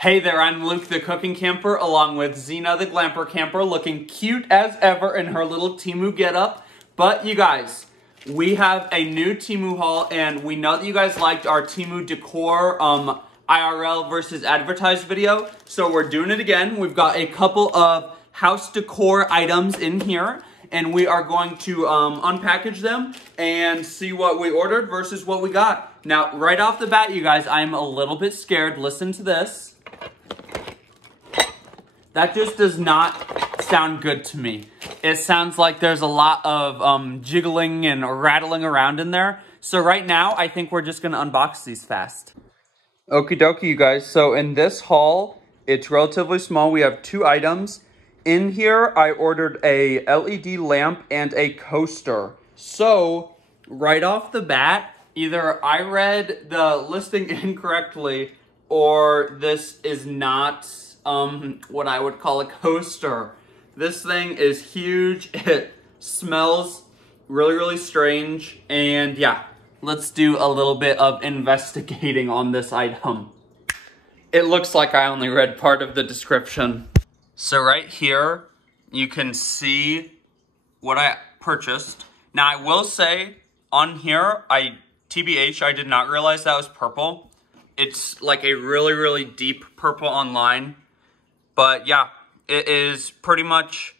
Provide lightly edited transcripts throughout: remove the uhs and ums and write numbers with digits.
Hey there, I'm Luke the Cooking Camper along with Zena the Glamper Camper, looking cute as ever in her little Temu getup. But you guys, we have a new Temu haul, and we know that you guys liked our Temu Decor IRL versus Advertised video, so we're doing it again. We've got a couple of house decor items in here, and we are going to unpackage them and see what we ordered versus what we got. Now, right off the bat, you guys, I'm a little bit scared. Listen to this. That just does not sound good to me. It sounds like there's a lot of jiggling and rattling around in there. So right now, I think we're just gonna unbox these fast. Okie dokie, you guys. So in this haul, it's relatively small. We have two items. In here, I ordered a LED lamp and a coaster. So right off the bat, either I read the listing incorrectly or this is not what I would call a coaster. This thing is huge. It smells really, really strange. And yeah, let's do a little bit of investigating on this item. It looks like I only read part of the description. So right here, you can see what I purchased. Now I will say on here, TBH, I did not realize that was purple. It's like a really, really deep purple online. But yeah, it is pretty much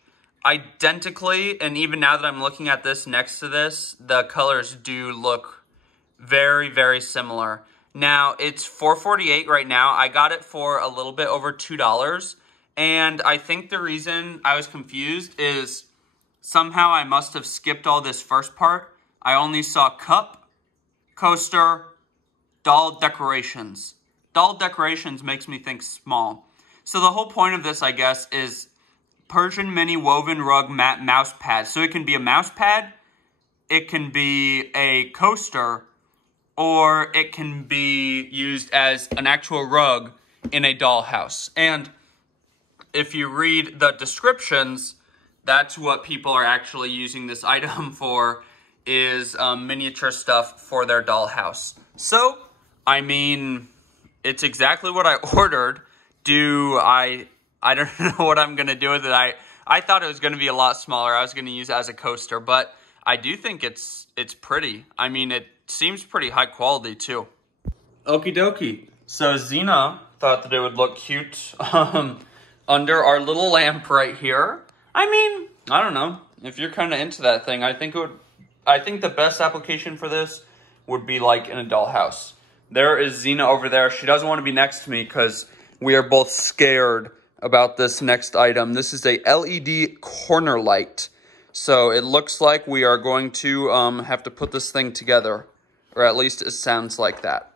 identically, and even now that I'm looking at this next to this, the colors do look very, very similar. Now, it's $4.48 right now. I got it for a little bit over $2, and I think the reason I was confused is somehow I must have skipped all this first part. I only saw cup, coaster, doll decorations. Doll decorations makes me think small. So the whole point of this, I guess, is Persian mini woven rug mat mouse pad. So it can be a mouse pad, it can be a coaster, or it can be used as an actual rug in a dollhouse. And if you read the descriptions, that's what people are actually using this item for, is miniature stuff for their dollhouse. So, I mean, it's exactly what I ordered. I don't know what I'm going to do with it. I thought it was going to be a lot smaller. I was going to use it as a coaster, but I do think it's pretty. I mean, it seems pretty high quality too. Okie dokie. So Zena thought that it would look cute under our little lamp right here. I mean, I don't know. If you're kind of into that thing, I think the best application for this would be like in a dollhouse. There is Zena over there. She doesn't want to be next to me because we are both scared about this next item. This is a LED corner light. So it looks like we are going to have to put this thing together. Or at least it sounds like that.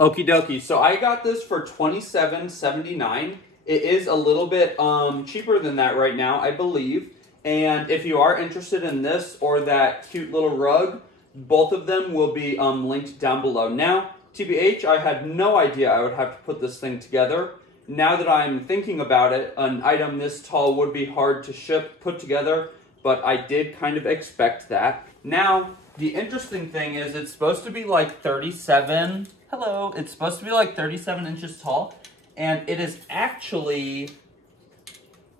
Okie dokie. So I got this for $27.79. It is a little bit cheaper than that right now, I believe. And if you are interested in this or that cute little rug, both of them will be linked down below. Now, TBH, I had no idea I would have to put this thing together. Now that I'm thinking about it, an item this tall would be hard to put together, but I did kind of expect that. Now, the interesting thing is it's supposed to be like 37, it's supposed to be like 37 inches tall, and it is actually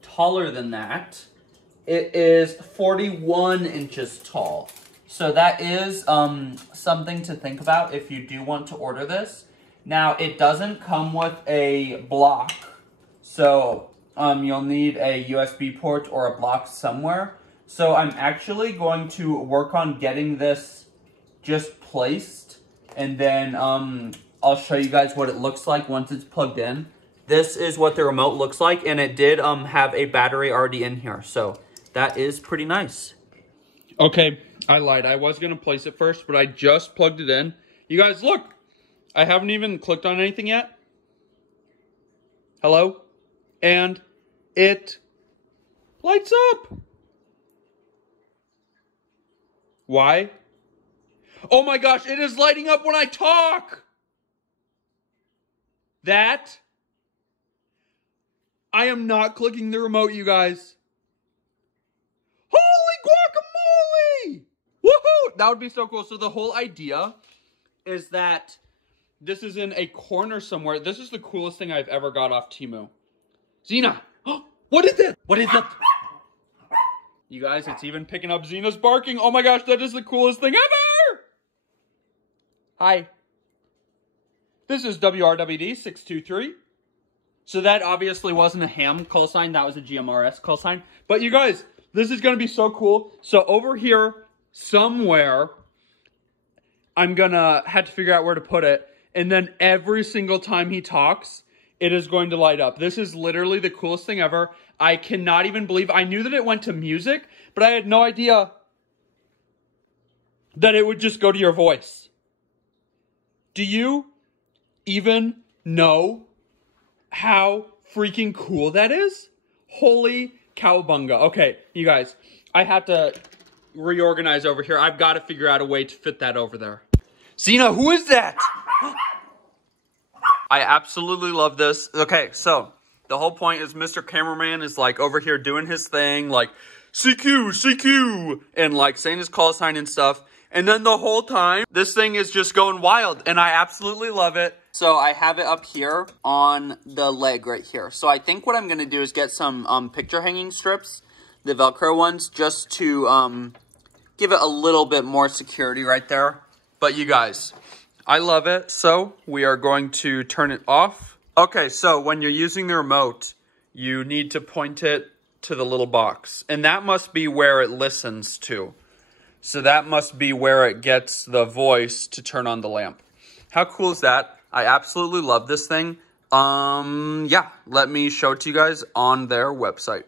taller than that. It is 41 inches tall. So that is something to think about if you do want to order this. Now, it doesn't come with a block, so you'll need a USB port or a block somewhere. So I'm actually going to work on getting this just placed, and then I'll show you guys what it looks like once it's plugged in. This is what the remote looks like, and it did have a battery already in here, so that is pretty nice. Okay, I lied. I was going to place it first, but I just plugged it in. You guys, look. I haven't even clicked on anything yet. Hello? And it lights up. Why? Oh my gosh, it is lighting up when I talk. That. I am not clicking the remote, you guys. Holy guacamole! Woohoo! That would be so cool. So the whole idea is that This is in a corner somewhere. This is the coolest thing I've ever got off Temu. Zena, what is it? What is it? You guys, it's even picking up Zena's barking. Oh my gosh, that is the coolest thing ever! Hi. This is WRWD623. So that obviously wasn't a ham call sign. That was a GMRS call sign. But you guys, this is going to be so cool. So over here somewhere, I'm going to have to figure out where to put it. And then every single time he talks, it is going to light up. This is literally the coolest thing ever. I cannot even believe. I knew that it went to music, but I had no idea that it would just go to your voice. Do you even know how freaking cool that is? Holy cowabunga. Okay, you guys, I have to reorganize over here. I've got to figure out a way to fit that over there. Zena, who is that? I absolutely love this. Okay, so the whole point is Mr. Cameraman is like over here doing his thing, like CQ, CQ, and like saying his call sign and stuff. And then the whole time, this thing is just going wild, and I absolutely love it. So I have it up here on the leg right here. So I think what I'm going to do is get some picture hanging strips, the Velcro ones, just to give it a little bit more security right there. But you guys, I love it. So we are going to turn it off. Okay, so when you're using the remote, you need to point it to the little box. And that must be where it listens to. So that must be where it gets the voice to turn on the lamp. How cool is that? I absolutely love this thing. Yeah, let me show it to you guys on their website.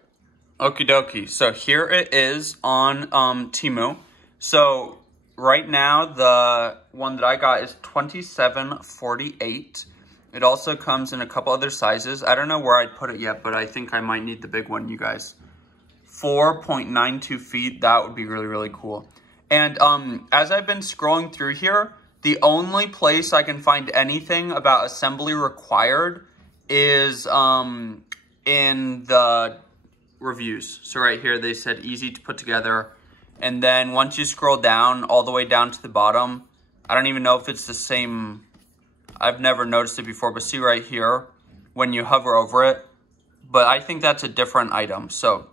Okie dokie. So here it is on Temu. So right now, the one that I got is $27.48. It also comes in a couple other sizes. I don't know where I'd put it yet, but I think I might need the big one, you guys. 4.92 feet. That would be really, really cool. And as I've been scrolling through here, the only place I can find anything about assembly required is in the reviews. So right here, they said easy to put together. And then once you scroll down, all the way down to the bottom, I don't even know if it's the same. I've never noticed it before, but see right here, when you hover over it. But I think that's a different item. So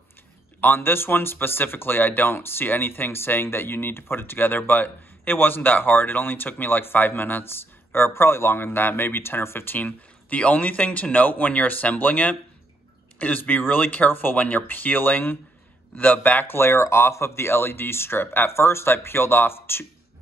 on this one specifically, I don't see anything saying that you need to put it together, but it wasn't that hard. It only took me like 5 minutes, or probably longer than that, maybe 10 or 15. The only thing to note when you're assembling it is be really careful when you're peeling the back layer off of the LED strip. At first, I peeled off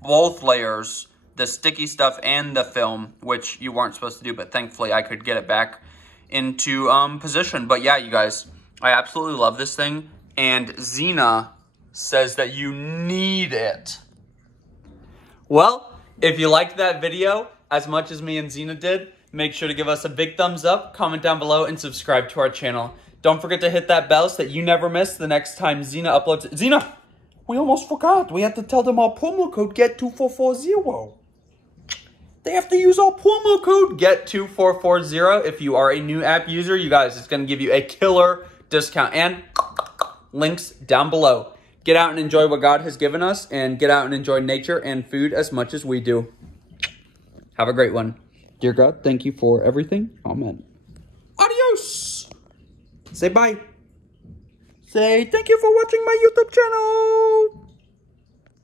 both layers, the sticky stuff and the film, which you weren't supposed to do, but thankfully I could get it back into position. But yeah, you guys, I absolutely love this thing, and Zena says that you need it. Well, if you liked that video as much as me and Zena did, make sure to give us a big thumbs up, comment down below, and subscribe to our channel. Don't forget to hit that bell so that you never miss the next time Zena uploads. Zena, we almost forgot. We have to tell them our promo code GET2440. They have to use our promo code GET2440 if you are a new app user. You guys, it's going to give you a killer discount. And links down below. Get out and enjoy what God has given us, and get out and enjoy nature and food as much as we do. Have a great one. Dear God, thank you for everything. Amen. Adios. Say bye. Say thank you for watching my YouTube channel.